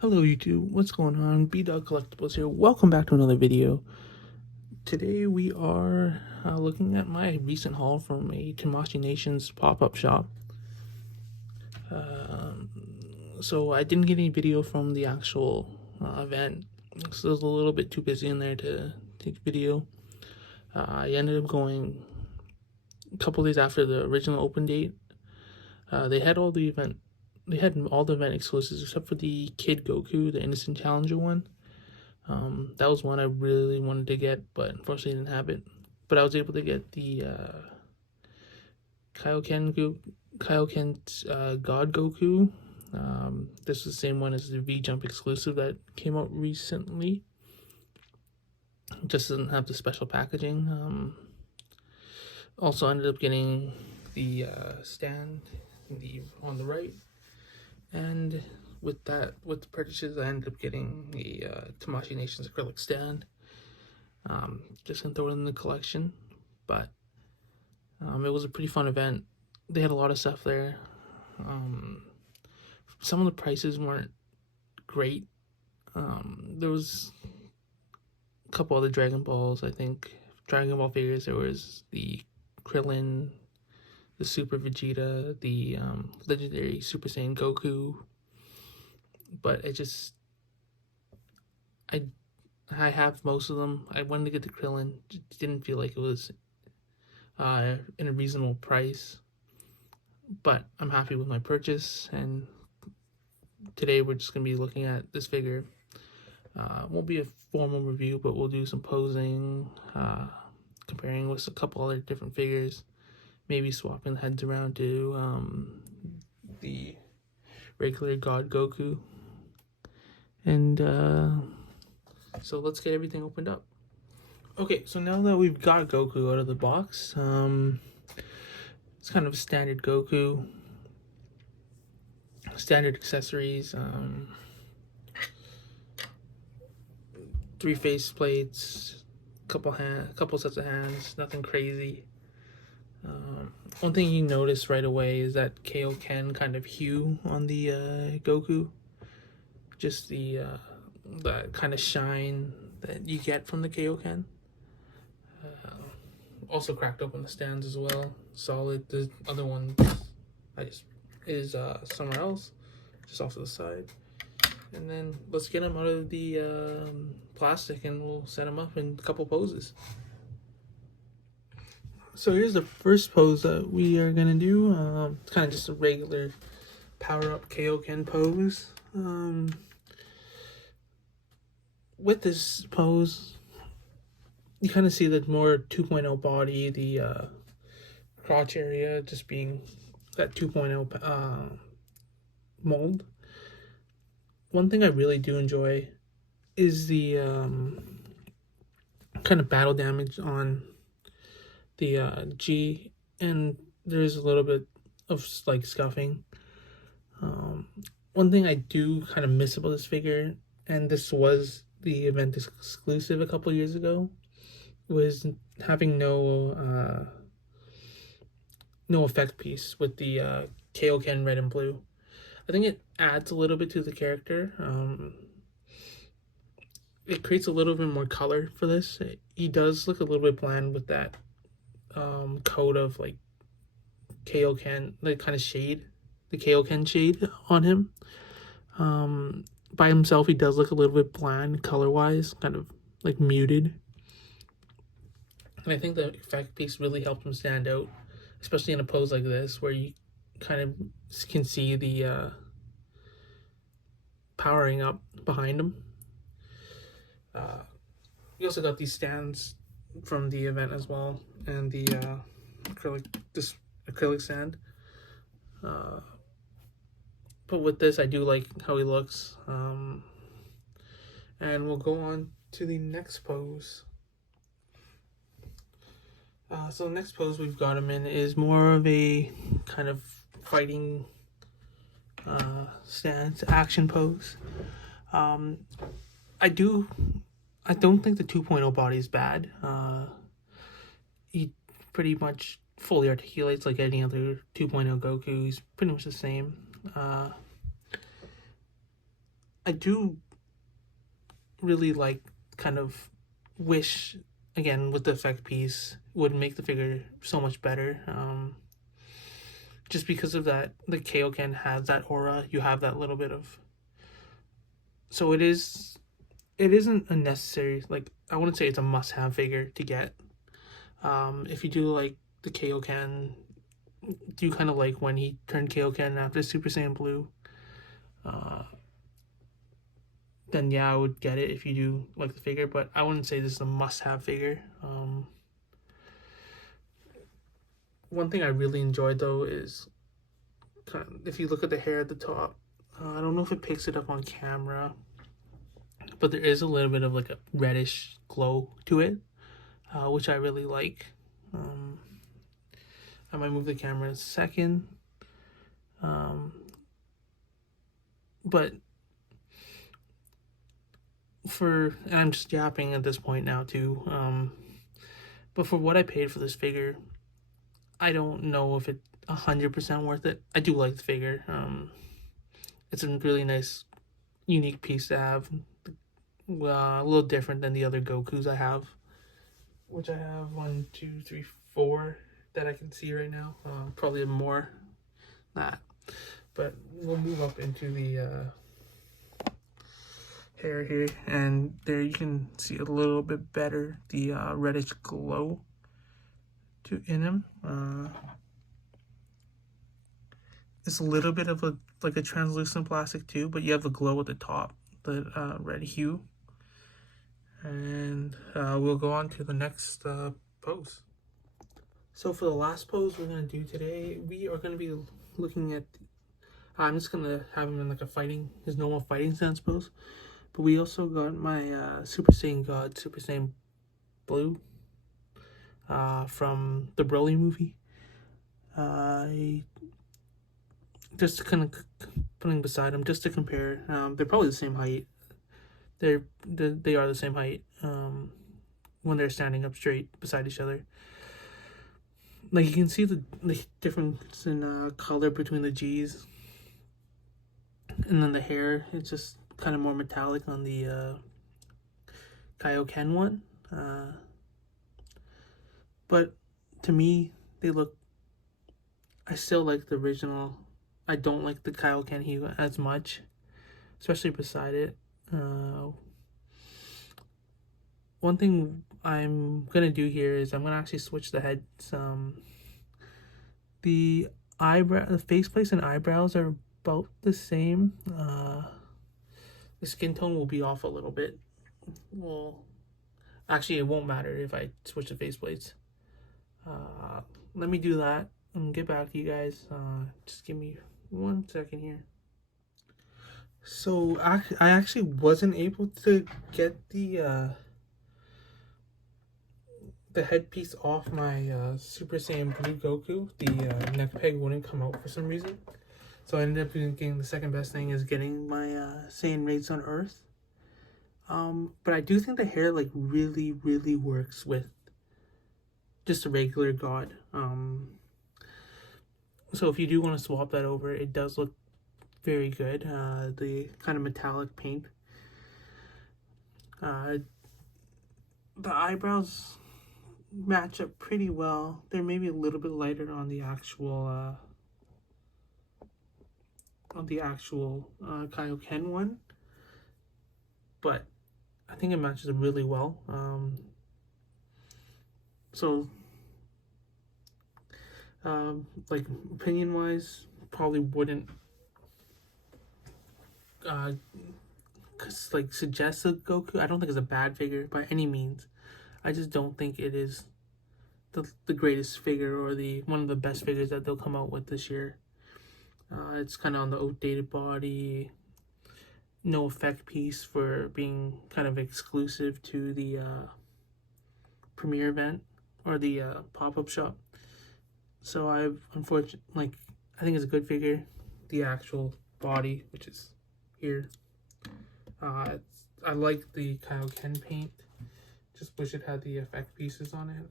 Hello YouTube, what's going on? B-Dog Collectibles here. Welcome back to another video. Today we are looking at my recent haul from a Tamashii Nations pop-up shop. So I didn't get any video from the actual event, so I was a little bit too busy in there to take video. I ended up going a couple days after the original open date. They had all the event exclusives except for the Kid Goku, the Innocent Challenger one. That was one I really wanted to get, but unfortunately didn't have it. But I was able to get the Kaioken God Goku. This is the same one as the V-Jump exclusive that came out recently. It just doesn't have the special packaging. Also ended up getting the stand on the right, and with the purchases, I ended up getting the Tamashii Nations acrylic stand. Just gonna throw it in the collection, but it was a pretty fun event. They had a lot of stuff there. Some of the prices weren't great. There was a couple other Dragon Balls, I think. Dragon Ball figures. There was the Krillin, the Super Vegeta, the legendary Super Saiyan Goku. But I have most of them. I wanted to get the Krillin. Just didn't feel like it was in a reasonable price. But I'm happy with my purchase, and today we're just going to be looking at this figure. Won't be a formal review, but we'll do some posing, comparing with a couple other different figures, maybe swapping the heads around to the regular God Goku. And so let's get everything opened up. Okay, so now that we've got Goku out of the box, it's kind of standard Goku. Standard accessories, 3 face plates, couple sets of hands, nothing crazy. One thing you notice right away is that Kaioken kind of hue on the Goku. Just the kind of shine that you get from the Kaioken. Also cracked open the stands as well. Solid. The other one is somewhere else, just off to the side. And then let's get them out of the plastic, and we'll set them up in a couple poses. So here's the first pose that we are gonna do. It's kind of just a regular power-up Kaioken pose. With this pose, you kind of see the more 2.0 body, the crotch area just being that 2.0 mold. One thing I really do enjoy is the kind of battle damage on the G, and there's a little bit of like scuffing. One thing I do kind of miss about this figure, and this was the event exclusive a couple years ago, was having no effect piece with the Kaioken red and blue. I think it adds a little bit to the character. It creates a little bit more color for this. He does look a little bit bland with that coat of like Kaioken, like kind of shade, the Kaioken shade on him. By himself, he does look a little bit bland color-wise, kind of like muted. And I think the effect piece really helped him stand out, especially in a pose like this, where you kind of can see the powering up behind him. We also got these stands from the event as well, and the acrylic stand. But with this, I do like how he looks. And we'll go on to the next pose. So the next pose we've got him in is more of a kind of fighting stance, action pose. I don't think the 2.0 body is bad. He pretty much fully articulates like any other 2.0 Goku. He's pretty much the same. I I do really like, kind of wish, again, with the effect piece, would make the figure so much better. Just because of that, the Kaioken has that aura. You have that little bit of. So it isn't a necessary, like, I wouldn't say it's a must-have figure to get. If you do like the Kaioken, do you kind of like when he turned Kaioken after Super Saiyan Blue? Uh, then yeah, I would get it if you do like the figure, but I wouldn't say this is a must-have figure. One thing I really enjoyed though is kind of, if you look at the hair at the top, I don't know if it picks it up on camera, but there is a little bit of like a reddish glow to it, which I really like. I might move the camera in a second. But and I'm just yapping at this point now too. But for what I paid for this figure, I don't know if it's 100% worth it. I do like the figure. It's a really nice, unique piece to have. A little different than the other Gokus I have, which I have 1, 2, 3, 4 that I can see right now. Probably more that, but we'll move up into the hair here, and there you can see a little bit better the reddish glow in him. It's a little bit of a like a translucent plastic too, but you have the glow at the top, the red hue. And we'll go on to the next pose. So for the last pose we're gonna do today, we are gonna be looking at. I'm just gonna have him in like his normal fighting stance pose. But we also got my Super Saiyan God, Super Saiyan Blue, from the Broly movie. Just kind of putting beside him, just to compare. They're probably the same height. They are the same height when they're standing up straight beside each other. Like you can see the difference in color between the G's, and then the hair. It's just kind of more metallic on the Kaioken one. But to me, they look. I still like the original. I don't like the Kaioken hue as much, especially beside it. One thing I'm gonna do here is I'm gonna actually switch the heads. The faceplates and eyebrows are about the same. The skin tone will be off a little bit. Well, actually, it won't matter if I switch the faceplates. Let me do that and get back to you guys. Just give me 1 second here. So I actually wasn't able to get the headpiece off my Super Saiyan Blue Goku. The neck peg wouldn't come out for some reason. So I ended up getting the second best thing is getting my Saiyan Raids on Earth. But I do think the hair like really, really works with just a regular God. So if you do want to swap that over, it does look very good. The kind of metallic paint. The eyebrows match up pretty well. They're maybe a little bit lighter on the actual Kaioken one, but I think it matches them really well. Like opinion wise, probably wouldn't suggest a Goku. I don't think it's a bad figure by any means. I just don't think it is the greatest figure or one of the best figures that they'll come out with this year. It's kind of on the outdated body, no effect piece for being kind of exclusive to the premiere event or the pop-up shop. So I think it's a good figure. The actual body, which is here, I like the Kaioken paint. Just wish it had the effect pieces on it.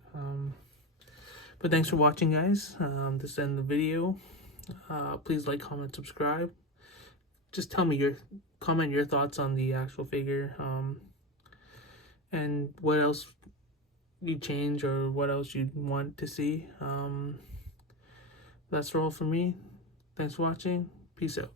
But thanks for watching, guys. This ends the video. Please like, comment, subscribe. just tell me your comment your thoughts on the actual figure, and what else you change or what else you'd want to see. That's all for me. Thanks for watching. Peace out.